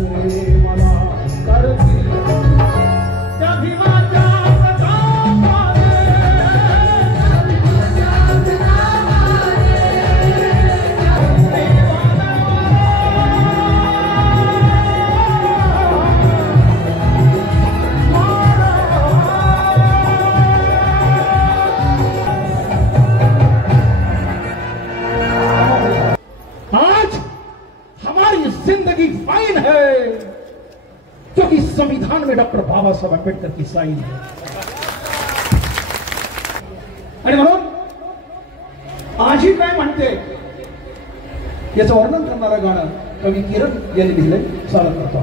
रे मला करतील त्या भीमाच्या प्रतापाने, जिंदगी फाइन है क्योंकि संविधान में डॉक्टर बाबासाहेब आंबेडकर की साइन है. आणि म्हणून आजी काय म्हणते याचं वर्णन करणारं गाणं कवी किरण यांनी लिहिलंय. सादर करतो.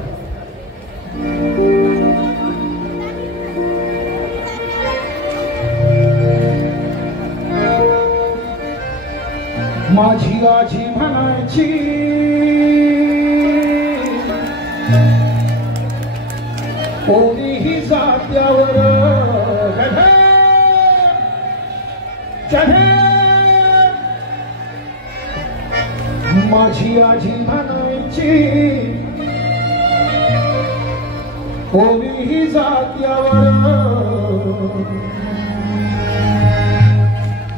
माझी आजी म्हणायची कोणीही जात्यावर चढे, माझी आजी म्हणायची कोणीही जात्यावर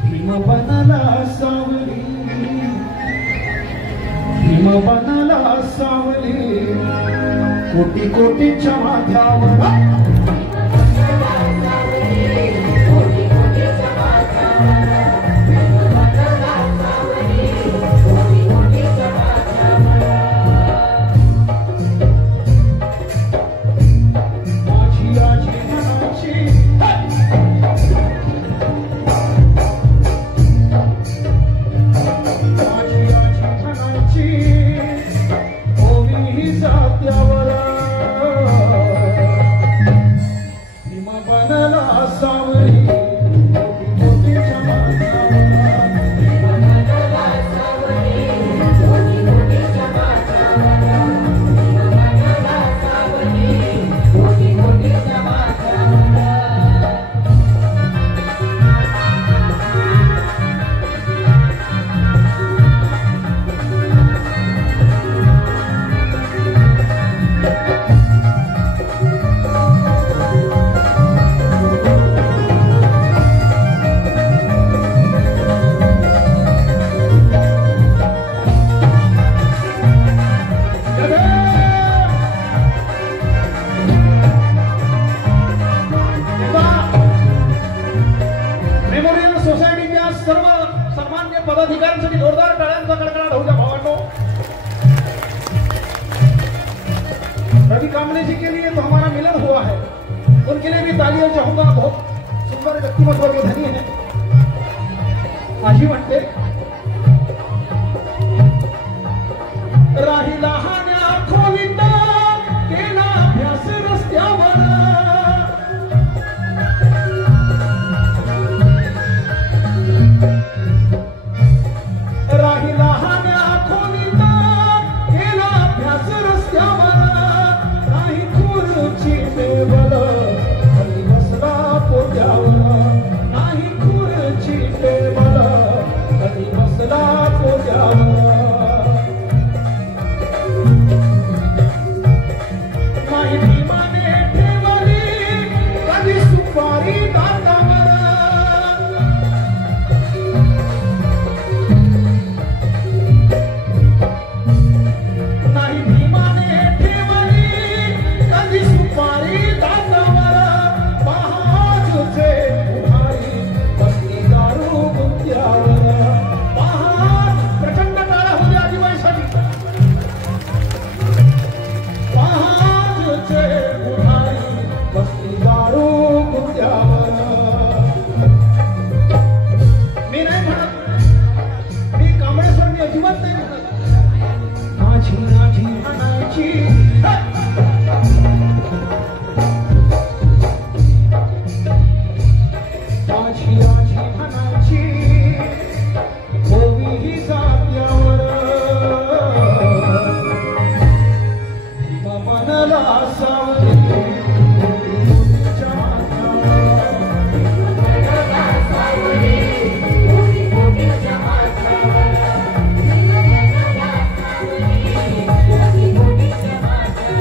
भीम बनाला सावली, भीम बनाला सावली कोटी कोटीच्या माथ्यावर, माझी आजी म्हणायची माझी आजी म्हणायची कोणीही जात्यावर बनला सावली मोठीच्या माथ्यावर, बनला सावली मोठीच्या माथ्यावर, बनला सावली मोठीच्या माथ्यावर. सर्व सन्मान्य पदाधिकाऱ्यांसाठी जोरदार टाळ्यांचा कडकडाट होऊ द्या भावांनो. रवि कामले जी के लिए तो हमारा मिलन हुआ है, उनके लिए भी तालियां चाहूंगा. बहुत सुंदर व्यक्तिमत्व के धनी है. आजी म्हणते राही लहान्या खोलीत केला अभ्यास रस्त्यावर, राही लहान्या खोलीत केला अभ्यास रस्त्यावर, नाही खुर्ची टेबल कधी बसला पोत्यावर, नाही खुर्ची टेबल कधी बसला पोत्यावर, नाही भीमाने ठेवली कधी सुपारी दातावर, नाही भीमाने ठेवली कधी सुपारी दातावर, महाजचे उभारी बसली दारू गुंत्यावर, प्रचंड टाळा होते आदिवासीसाठी. महाजचे उभारी बसली दारू गुंत्यावर. मी नाही म्हणत, मी कांबळे सर मी अजिबात नाही म्हणत. माझी आजी म्हणायची माझी आजी म्हणायची कोणीही जात्यावर भीम बनला सावली मोठीच्या माथ्यावर, बनला सावली मोठीच्या माथ्यावर, बनला सावली मोठीच्या माथ्यावर.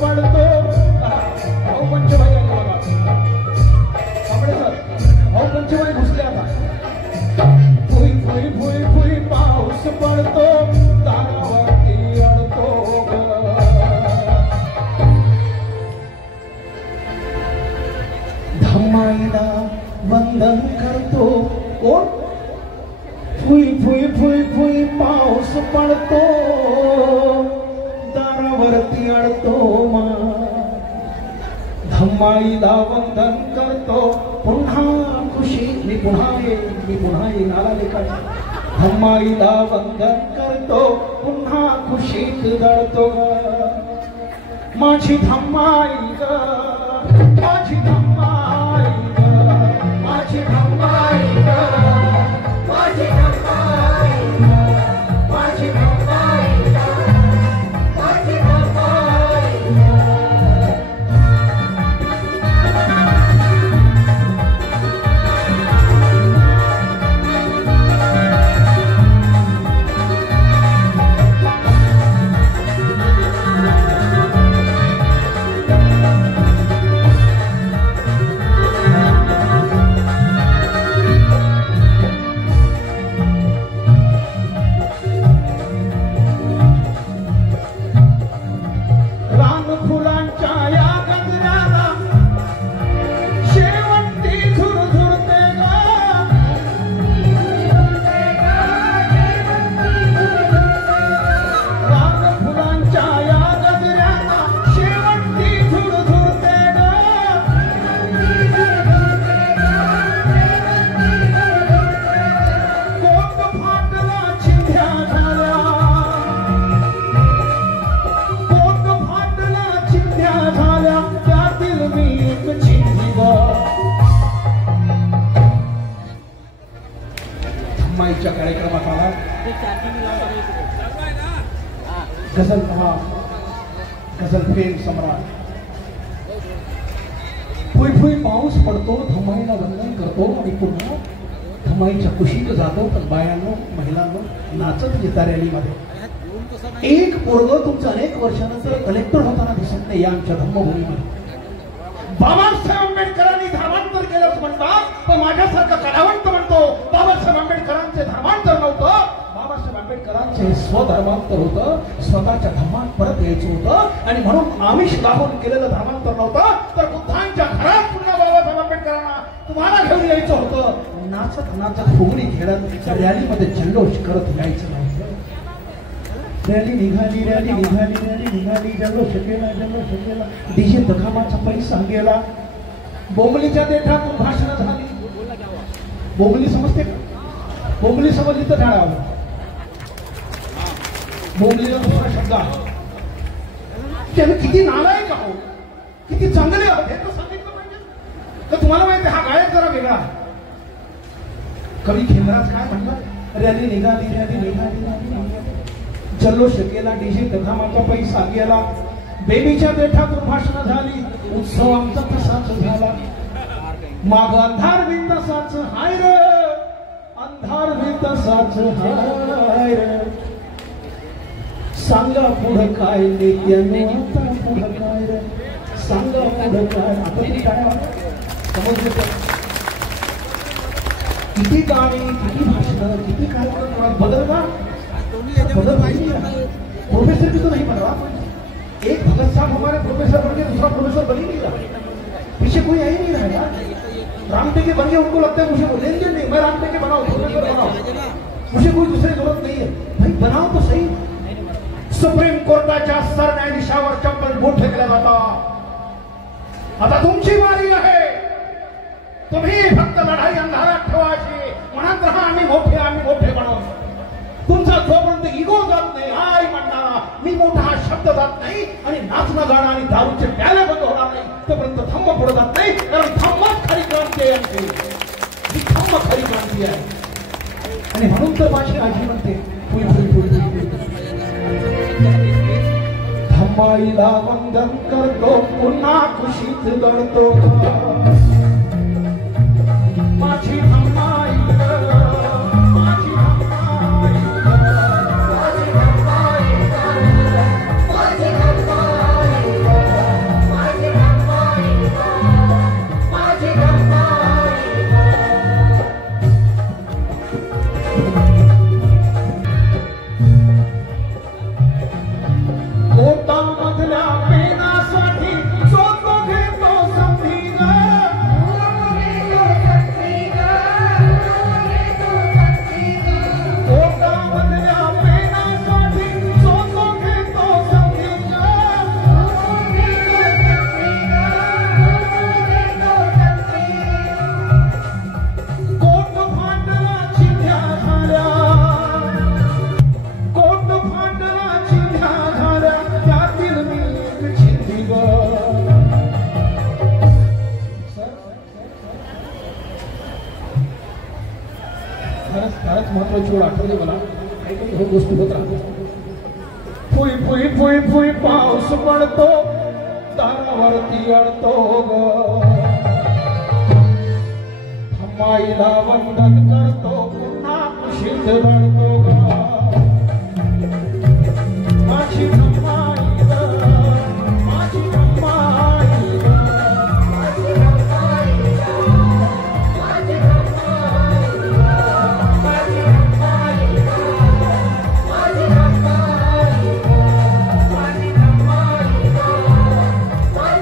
पडतो भाऊ पंचभाई आले बघा कांबळे सर भाऊ पंचभाई घुसले आता फुई फुई फुई फुई पाऊस पडतो दारावरती अडतो धम्माईला वंदन करतो कोण फुई फुई फुई फुई पाऊस पडतो दारावरती अडतो धम्माईला वंदन करतो पुन्हा खुशी मी पुन्हा येईन आला लेखा धम्माईला वंदन करतो पुन्हा खुशीत जळतो माझी धम्माई ग माझी धम्माई ग माझी धम्माई ग माझी धम्माई ग माझी धम्माई ग माझी धम्माई ग कार्यक्रमात आला गझल कहा गझल प्रेम सम्राट फुई फुई पाऊस पडतो धम्माईला वंदन करतो आणि पुन्हा धम्माईच्या कुशीत जातो पण बायांनो महिलांनो नाचत येता रॅलीमध्ये एक पोरग तुमचं अनेक वर्षानंतर कलेक्टर होताना दिसत नाही या आमच्या धम्मभूमीमध्ये बाबासाहेब आंबेडकरांनी धर्मांतर केलं म्हणतात पण माझ्यासारखा कलावंत म्हणतो बाबासाहेब आंबेडकरांचे धर्मांतर नव्हतं बाबासाहेब आंबेडकरांचे स्वधर्मांतर होतं स्वतःच्या धर्मात परत यायचं होतं आणि म्हणून आमिष लावून केलेलं धर्मांतर नव्हतं तर बुद्धांच्या घरात पुन्हा बाबासाहेब आंबेडकरांना तुम्हाला घेऊन यायचं होतं नाचत नाचत फुगडी खेळत रॅलीमध्ये जल्लोष करत यायचं नव्हतं रॅली निघाली जल्लोष केला डीजे दखामाचा पैसा गेला बोंबलीच्या देठातून भाषण झाली बोंबली समजते का बोंबली समजली तर टाळावं बोंबलीला दुसरा शब्द आहे त्याने किती नालायक आहोत किती चांगले आहोत हे तर सांगितलं पाहिजे तर तुम्हाला माहिती हा गायक जरा वेगळा कवी खेमराज काय म्हणला रॅली निघाली जल्लोष केला डीजे दखामाचा पैसा गेला बेबीच्या देठातून भाषण झाली उत्सव आमचा तसाच झाला माग अंधार बी तसाच हाय रे अंधार बी तसाच हाय रे सांगा पुढं काय नेत्याने आता पुढं काय रे सांगा पुढं काय आता तुम्ही काय समजलं किती गाणी किती भाषण किती कार्यक्रम बदल प्रोफेसर भी तो नहीं बन रहा एक भगत साहब हमारे प्रोफेसर बन गए दूसरा प्रोफेसर बन ही नहीं रहा पीछे कोई आ ही नहीं रहा राम टेके बन गए उनको लगता है मुझे लेन देन नहीं मैं राम टेके बनाऊं प्रोफेसर बनाऊं मुझे कोई दूसरी जरूरत नहीं है भाई बनाओ तो सही सुप्रीम कोर्टाच्या सरन्यायाधीशावर चप्पल बोट फेकला जाता आता तुमची वारी आहे तुम्ही फक्त लढाई अंधारात ठेवायची म्हणत राहा आम्ही मोठे बनवू तुमचा जोपर्यंत इगो जात नाही हाय म्हणणारा मी मोठा हा शब्द जात नाही आणि नाचणं गाणं आणि दारूचे प्याले बंद होणार नाही तोपर्यंत धम्म पुढे जात नाही कारण धम्मच खरी क्रांती आहे आमची ही धम्म खरी क्रांती आहे आणि म्हणून तर माझी आजी म्हणते धम्माईला वंदन करतो पुन्हा खुशीत जळतो माझी धम्माई महत्वाची वेळ आठवली मला. काही हो गोष्टी होत राहतात. फुई फुई फुई फुई पाऊस पडतो दारावरती अडतो ग. माईला वंदन करतो पुन्हा कुशीत रडतो ग. माझी माई ग, माझी माई ग, माझी माई ग, माझी माई ग, माझी माई ग, माझी माई ग, माझी माई ग, माझी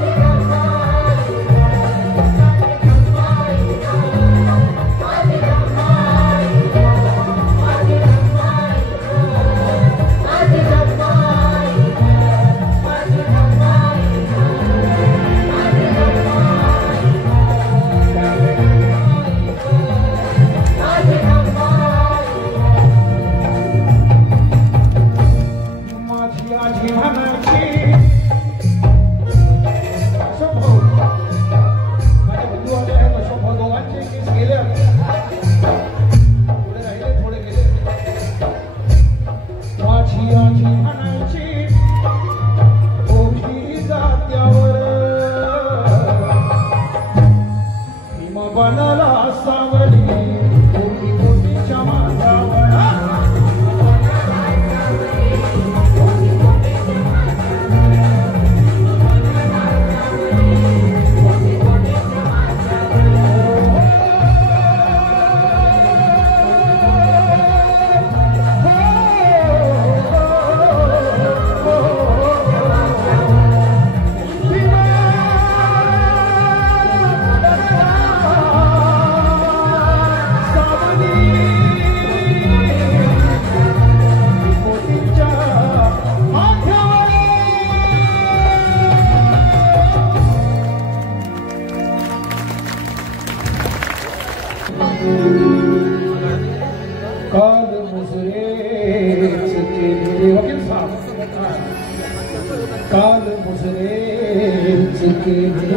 काल मुजरेच केले.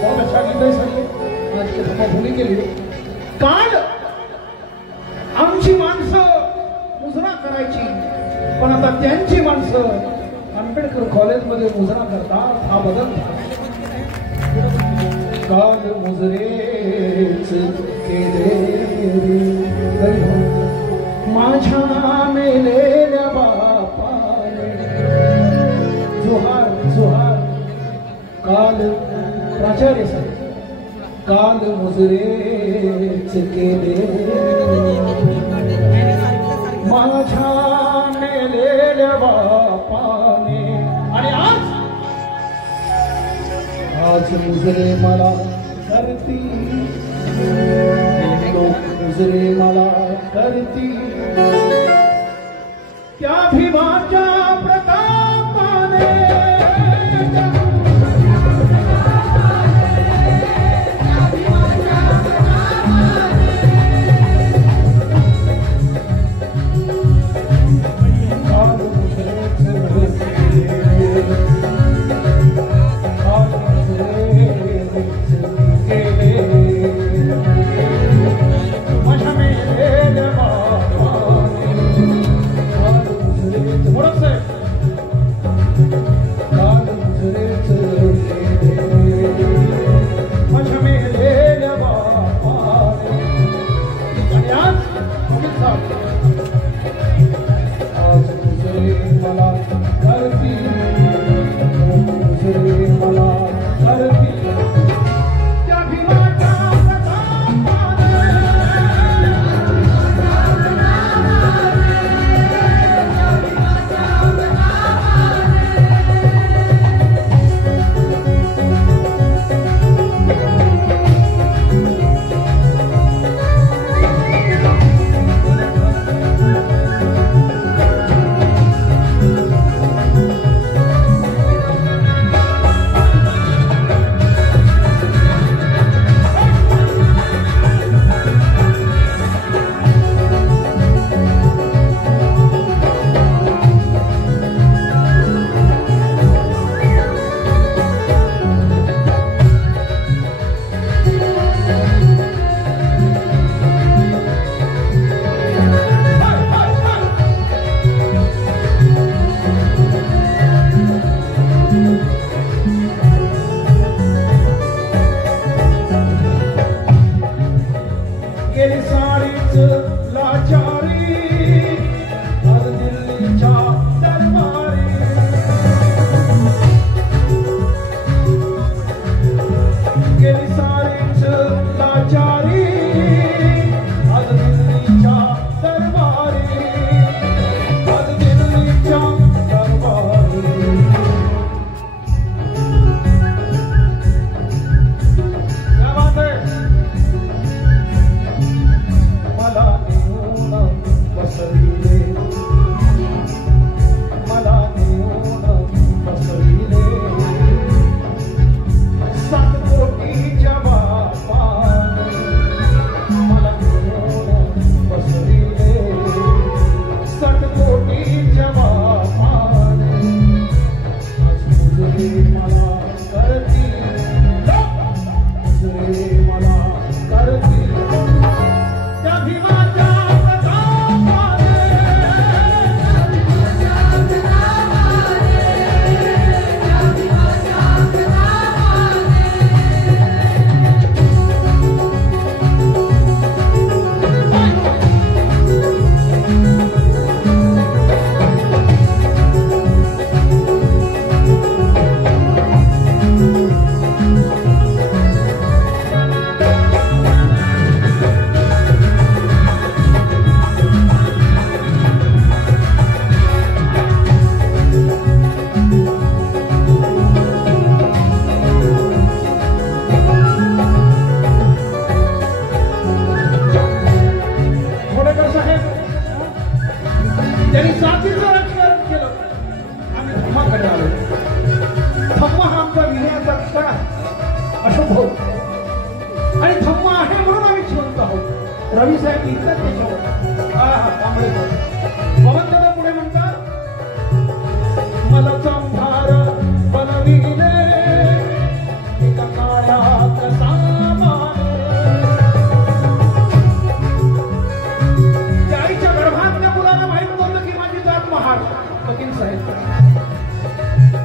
बहुत अच्छा गीत आहे सर. आज के सभा भूली गेली. काल आमची माणसं मुजरा करायची पण आता त्यांची माणसं आंबेडकर कॉलेजमध्ये मुजरा करतात. हा बदल काल मुजरेच केले माझ्या मेलेल्या बापाने. जोहार जोहार. काल प्राचार्य सर काल मुजरेच केले माझ्या मेलेल्या बापाने. आणि आज मुजरे मला करती मुजरे मला करती त्या भीमाच्या प्रतापाने.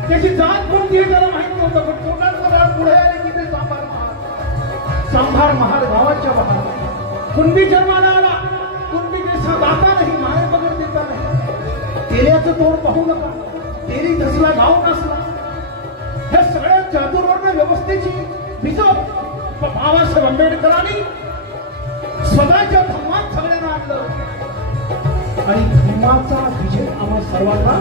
त्याची जात कोणती आहे त्याला माहित नव्हतं, पण पोटातलं बाळ पुढे आले की ते सांभार महाल गावाच्या बाहेर कुणबी जन्माला आला. कुणबी देशा दाता नाही, माय बगर देता नाही. तेल्याचं तोड पाहू नका, तेरी धसला गाव नसला. ह्या सगळ्या चातुर्वर्ण व्यवस्थेची भिजव बाबासाहेब आंबेडकरांनी स्वतःच्या धम्मात सगळ्यांना आणलं आणि धम्माचा विजय आम्हा सर्वांना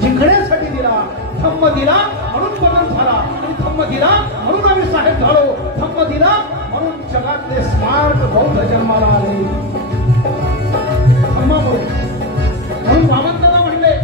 जिंकण्यासाठी दिला. धम्म दिला म्हणून बदल झाला आणि धम्म दिला म्हणून आम्ही साहेब झालो. धम्म दिला म्हणून जगातले स्मार्ट बौद्ध जन्माला आले. धम्मामुळे म्हणून भावंताला म्हणले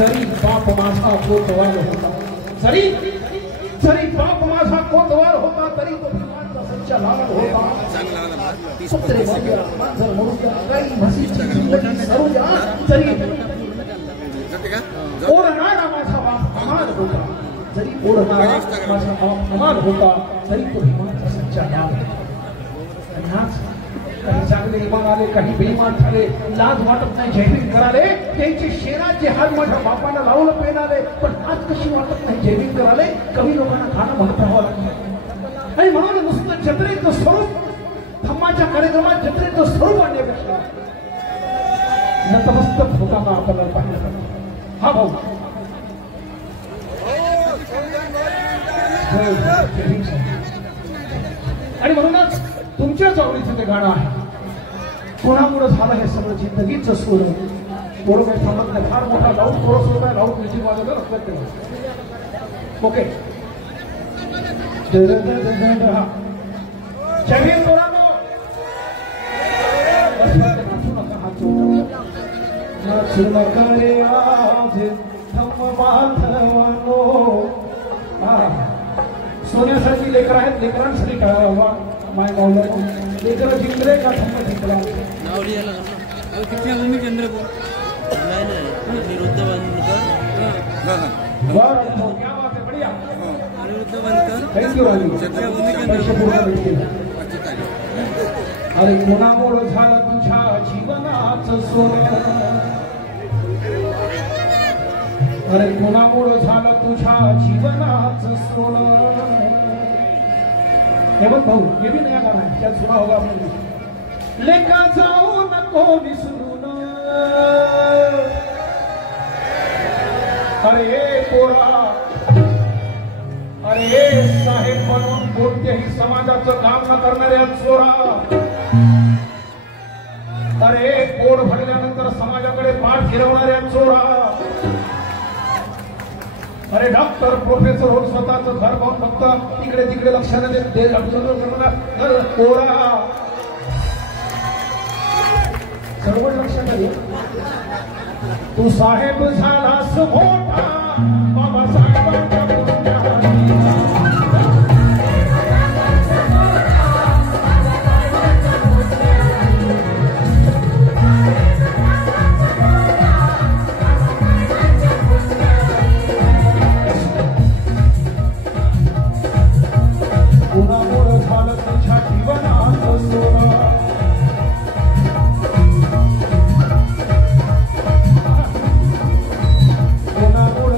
जरी बाप माझा कोतवाल होता, जरी जरी बाप माझा कोतवाल होता तरी तो भीमाचा सच्चा लाल होता. सत्रे बांध्या मांजर मरुद्या गाई म्हशीची जिंदगी सरुद्या जरी ओरणारा माझा बाप अमाल होता, जरी ओरणारा माझा बाप अमाल होता तरी तो भीमाचा सच्चा लाल. काही चांगले इमान आले, काही बेईमान झाले, लाज वाटत नाही जयभीम कराले. त्यांचे शेराचे हात माझ्या बापाला लावलं पेन आले, पण आज कशी वाटत नाही जयभीम कराले. कवी लोकांना खाणं म्हणत राहावं लागलं आणि म्हणून नुसतं जत्रेचं स्वरूप धम्माच्या लग्नाच्या कार्यक्रमात जत्रेचं स्वरूप आणण्यापेक्षा नतमस्तक होताना आपल्याला पाहिजे. हा भाऊ आणि म्हणूनच तुमच्याच आवडीचं ते गाणं आहे. कोणामुळे झालं हे सगळं जिंदगीच सोडून थोडं काही थांबत नाही. फार मोठा लाऊड कोरस होत आहे. लाऊड म्युझिक वाजवलं लक्षात ठेवा. ओके जमीन कोणानो नाचू नका. नाचू नका रे आज धम्म बांधवानो. सोन्यासाठी लेकर आहेत. लेकरांसाठी करावा माय मावला. लेकर जिंकले का धम्म जिंकला. अरे कोणामुळं झालं तुझ्या जीवनाचं सोनं. अरे कोणामुळं झालं तुझ्या जीवनाचं सोनं. हे बघ भाऊ हे भी नया गाणं आहे. त्यात सुना होगा आपण. लेका जाऊ नको विसरून. अरे पोरा अरे साहेब म्हणून कोणत्याही समाजाचं काम न करणाऱ्या चोरा. अरे पोट भरल्यानंतर समाजाकडे पाठ फिरवणाऱ्या चोरा. अरे डॉक्टर प्रोफेसर होऊन स्वतःच घर पाहून फक्त इकडे तिकडे लक्षात करणारा चोरा. सर्व लक्षात आले. तू साहेब झालास मोठा बाबासाहेबांच्या कोणामुळे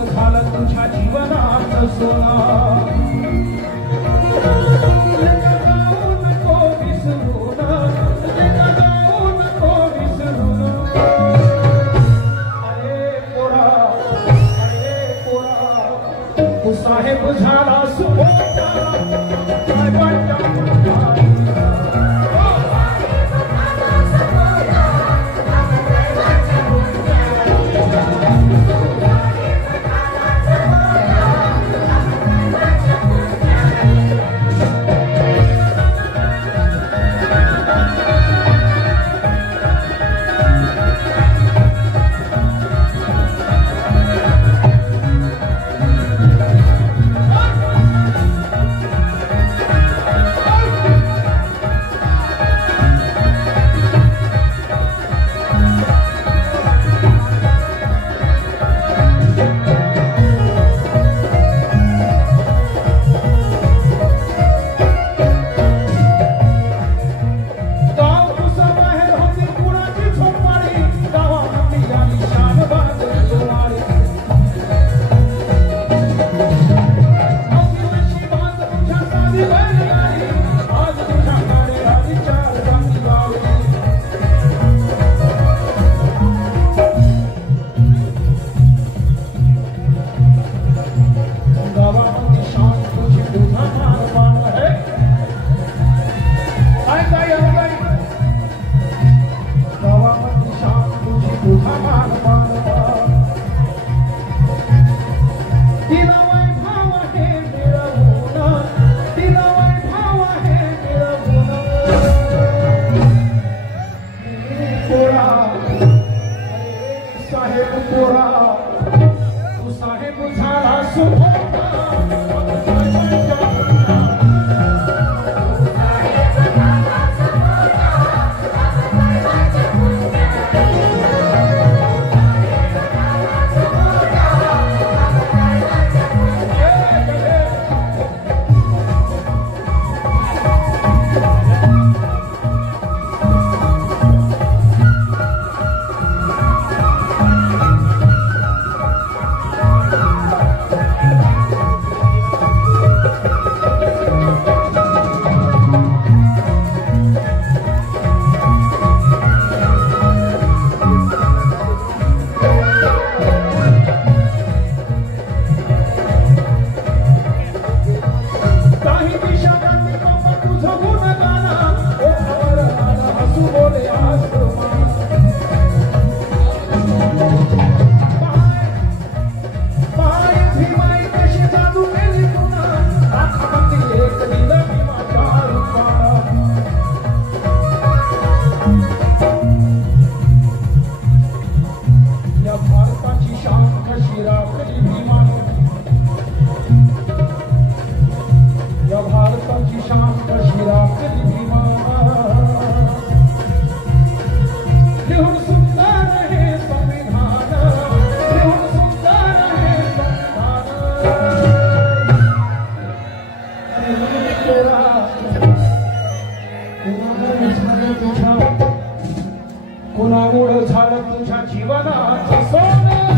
कुणामुळं झालं तुझ्या जीवनाचं सोनं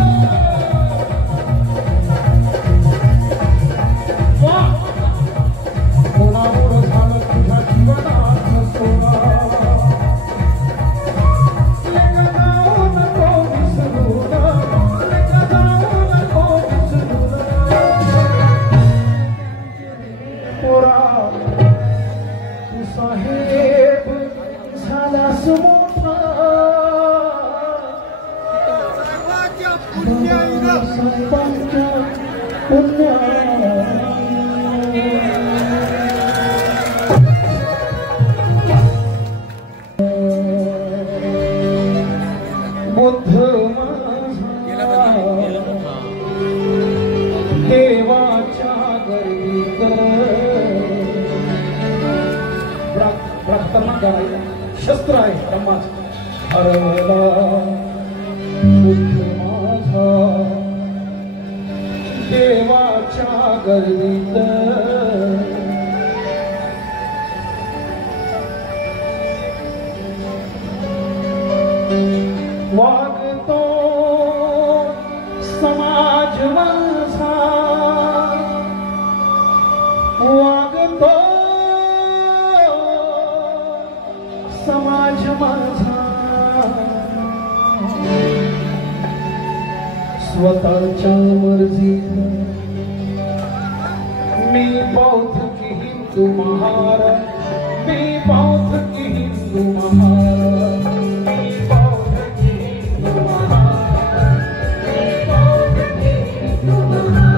कुणामुळं झालं तुझ्या जीवनाचं सोनं साहेब झालास मोठा साहेबांच्या पुण्या बुद्ध देवाच्या गर्दीत शस्त्र आहे ब्रह्माच हरवला बुद्ध माझा देवाच्या गर्दीत वागतो समाज माझा वागतो समाज माझा स्वतःच्या मर्जीत मी बौद्ध की हिंदू महार मी बौद्ध की हिंदू महार मी बौद्ध की हिंदू महार मी बौद्ध की हिंदू महार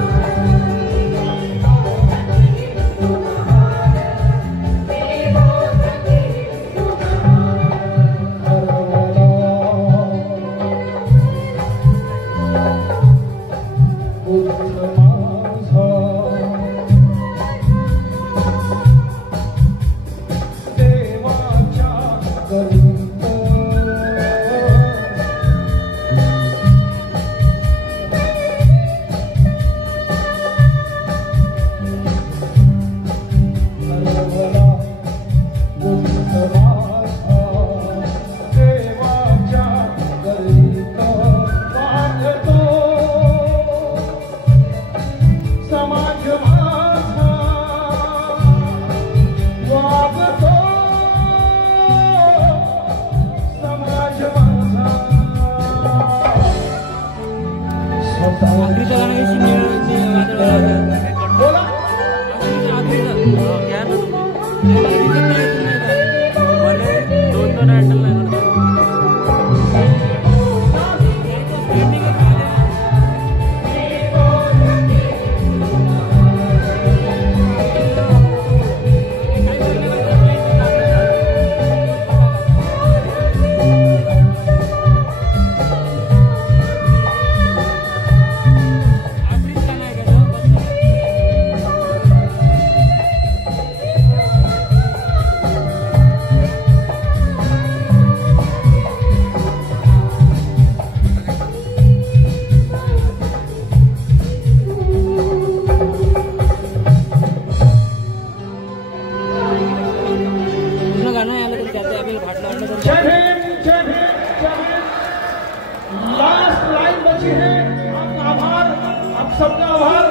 सबका आभार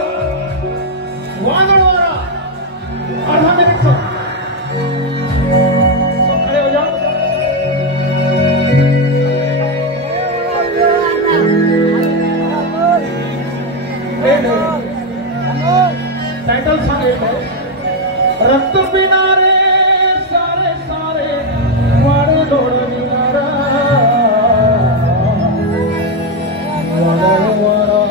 वादळवारा आधा मिनिट सब खड़े हो जाओ टाइटल सांगितलं रक्त पिणारे सारे सारे वारे डोळविणारा वादळवारा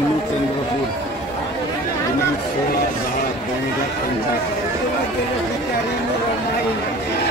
डोंगरी चंद्रपूर दिनांक 16/10/2025